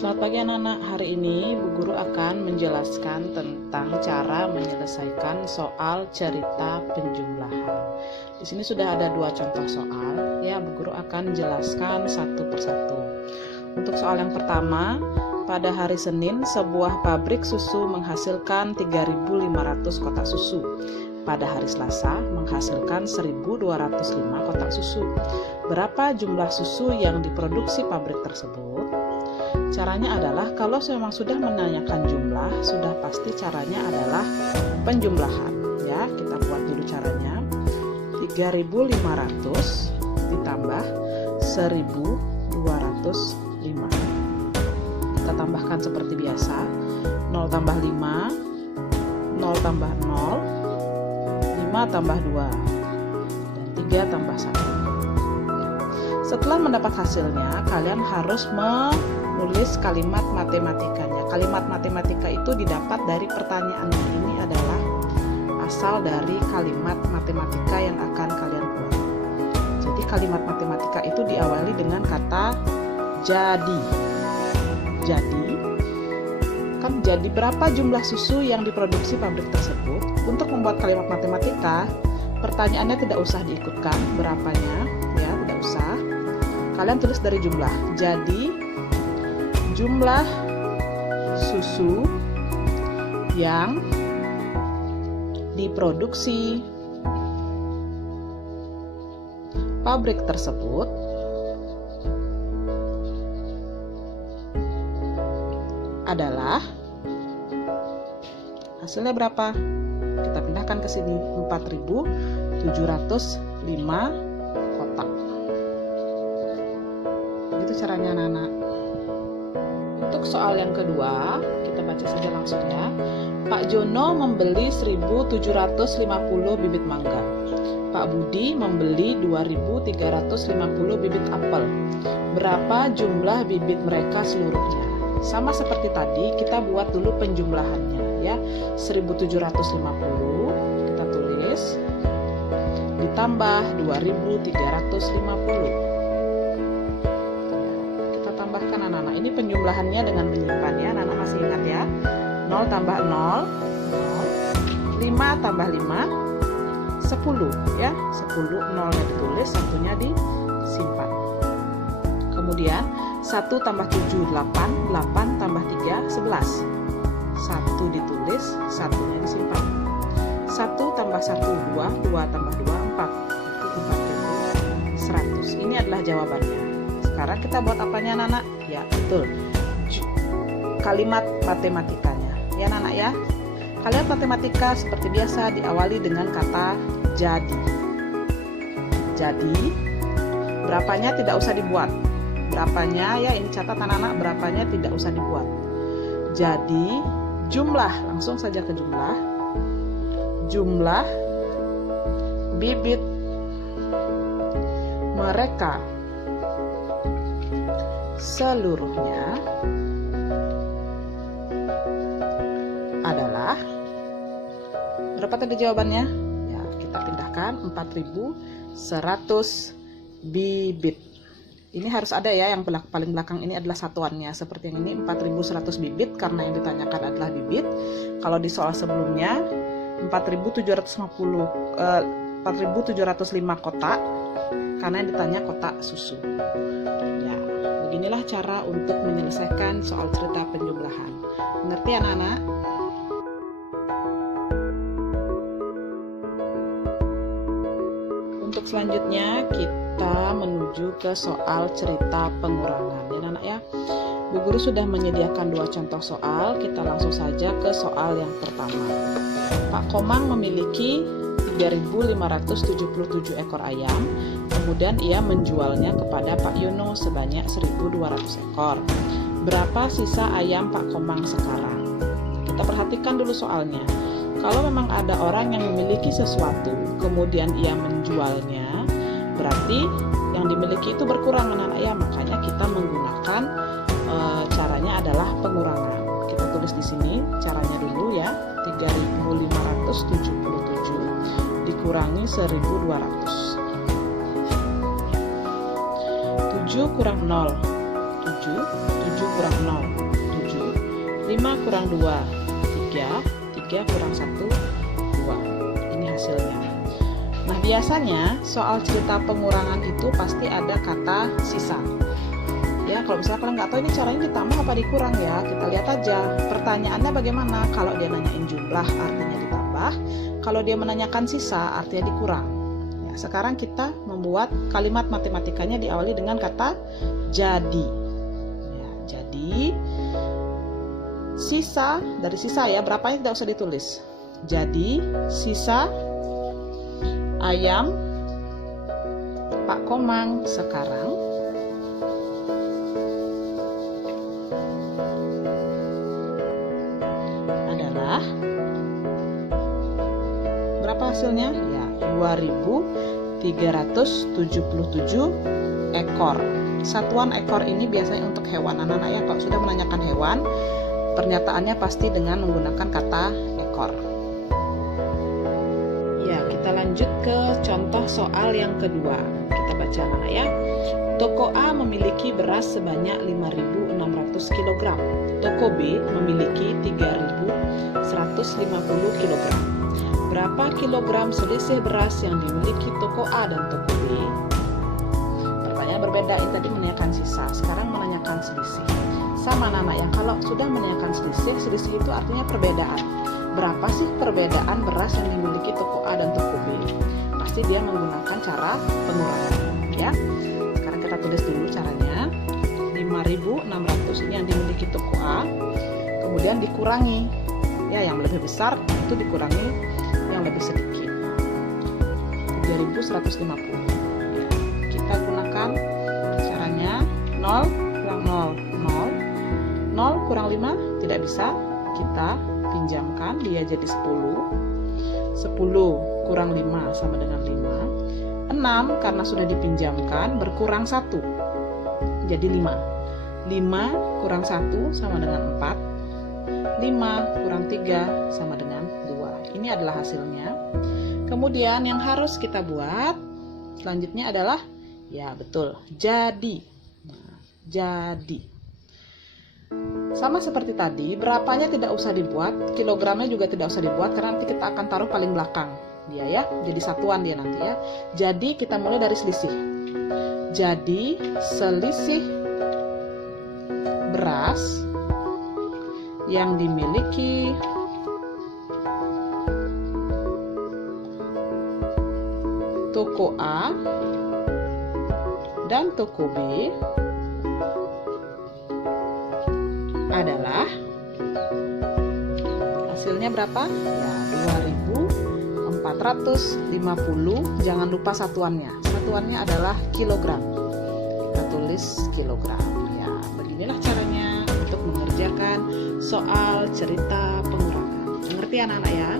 Selamat pagi anak-anak, hari ini Bu Guru akan menjelaskan tentang cara menyelesaikan soal cerita penjumlahan. Di sini sudah ada dua contoh soal, ya Bu Guru akan jelaskan satu persatu. Untuk soal yang pertama, pada hari Senin sebuah pabrik susu menghasilkan 3.500 kotak susu. Pada hari Selasa menghasilkan 1.205 kotak susu. Berapa jumlah susu yang diproduksi pabrik tersebut? Caranya adalah kalau memang sudah menanyakan jumlah, sudah pasti caranya adalah penjumlahan. Ya, kita buat dulu caranya. 3.500 ditambah 1.205. Kita tambahkan seperti biasa. 0 tambah 5, 0 tambah 0, 5 tambah 2, dan 3 tambah 1. Setelah mendapat hasilnya, kalian harus menulis kalimat matematikanya. Kalimat matematika itu didapat dari pertanyaan. Ini adalah asal dari kalimat matematika yang akan kalian buat. Jadi kalimat matematika itu diawali dengan kata jadi. Jadi berapa jumlah susu yang diproduksi pabrik tersebut? Untuk membuat kalimat matematika, pertanyaannya tidak usah diikutkan berapanya, ya, tidak usah. Kalian tulis dari jumlah. Jadi jumlah susu yang diproduksi pabrik tersebut adalah, hasilnya berapa? Kita pindahkan ke sini, 4.705 kotak. Itu caranya anak-anak. Untuk soal yang kedua, kita baca saja langsung ya. Pak Jono membeli 1.750 bibit mangga. Pak Budi membeli 2.350 bibit apel. Berapa jumlah bibit mereka seluruhnya? Sama seperti tadi, kita buat dulu penjumlahannya ya. 1.750 kita tulis ditambah 2.350. Kita tambahkan anak-anak. Ini penjumlahannya dengan menyimpan ya. Anak-anak masih ingat ya. 0 tambah 0, 0. 5 tambah 5, 10 ya. 10 0-nya ditulis, satunya disimpan. Kemudian 1 tambah 7, 8, 8 tambah 3, 11. 1 ditulis, satunya disimpan. 1 tambah 1, 2, 2 tambah 2, 4. Itu 4.100. Ini adalah jawabannya. Sekarang kita buat apanya anak-anak? Ya, betul. Kalimat matematikanya. Ya anak-anak ya. Kalimat matematika seperti biasa diawali dengan kata jadi. Jadi, berapanya tidak usah dibuat. Berapanya ya, ini catat anak-anak, berapanya tidak usah dibuat. Jadi jumlah, langsung saja ke jumlah. Jumlah bibit mereka seluruhnya adalah, berapa tadi jawabannya? Ya, kita pindahkan 4.100 bibit. Ini harus ada ya, yang paling belakang ini adalah satuannya. Seperti yang ini 4.100 bibit karena yang ditanyakan adalah bibit. Kalau di soal sebelumnya 4.705 kotak karena yang ditanya kotak susu. Ya, beginilah cara untuk menyelesaikan soal cerita penjumlahan. Mengerti anak-anak? Untuk selanjutnya kita menuju ke soal cerita pengurangan ya anak ya. Bu Guru sudah menyediakan dua contoh soal, kita langsung saja ke soal yang pertama. Pak Komang memiliki 3.577 ekor ayam, kemudian ia menjualnya kepada Pak Yono sebanyak 1.200 ekor. Berapa sisa ayam Pak Komang sekarang? Kita perhatikan dulu soalnya. Kalau memang ada orang yang memiliki sesuatu, kemudian ia menjualnya, berarti yang dimiliki itu berkurang anak-anak ya. Makanya kita menggunakan caranya adalah pengurangan. Kita tulis di sini caranya dulu ya. 3.577 dikurangi 1.200. 7 kurang 0, 7 kurang 0. 5 kurang 2, 3. 3 kurang 1, 2. Ini hasilnya. Nah, biasanya soal cerita pengurangan itu pasti ada kata sisa. Ya, kalau misalnya kalian nggak tahu ini caranya ditambah apa dikurang ya, kita lihat aja. Pertanyaannya bagaimana? Kalau dia nanyain jumlah, artinya ditambah. Kalau dia menanyakan sisa, artinya dikurang. Ya, sekarang kita membuat kalimat matematikanya diawali dengan kata jadi. Ya, jadi sisa, dari sisa ya, berapanya tidak usah ditulis. Jadi sisa ayam Pak Komang sekarang adalah berapa hasilnya? Ya, 2377 ekor. Satuan ekor ini biasanya untuk hewan. Anak-anak ya, kalau sudah menanyakan hewan, pernyataannya pasti dengan menggunakan kata ekor. Ya, kita lanjut ke contoh soal yang kedua. Kita baca anak-anak ya. Toko A memiliki beras sebanyak 5.600 kg. Toko B memiliki 3.150 kg. Berapa kilogram selisih beras yang dimiliki toko A dan toko B? Pertanyaan berbeda. Ini tadi menanyakan sisa, sekarang menanyakan selisih. Sama anak-anak yang kalau sudah menanyakan selisih, selisih itu artinya perbedaan. Berapa sih perbedaan beras yang dimiliki toko A dan toko B? Pasti dia menggunakan cara pengurangan ya. Sekarang kita tulis dulu caranya. 5.600 ini yang dimiliki toko A, kemudian dikurangi ya, yang lebih besar itu dikurangi yang lebih sedikit, 3.150 ya. Kita gunakan caranya 0 kurang 0, 0 kurang 5 tidak bisa, kita pinjamkan dia jadi 10. 10 kurang 5 sama dengan 5. 6 karena sudah dipinjamkan berkurang 1 jadi 5. 5 kurang 1 sama dengan 4. 5 kurang 3 sama dengan 2. Ini adalah hasilnya. Kemudian yang harus kita buat selanjutnya adalah ya betul, jadi. Nah, jadi sama seperti tadi, berapanya tidak usah dibuat, kilogramnya juga tidak usah dibuat karena nanti kita akan taruh paling belakang dia ya, jadi satuan dia nanti ya. Jadi kita mulai dari selisih. Jadi selisih beras yang dimiliki toko A dan toko B adalah hasilnya berapa? Ya, 2.450. Jangan lupa satuannya. Satuannya adalah kilogram. Kita tulis kilogram. Ya, beginilah caranya untuk mengerjakan soal cerita pengurangan. Mengerti anak-anak ya?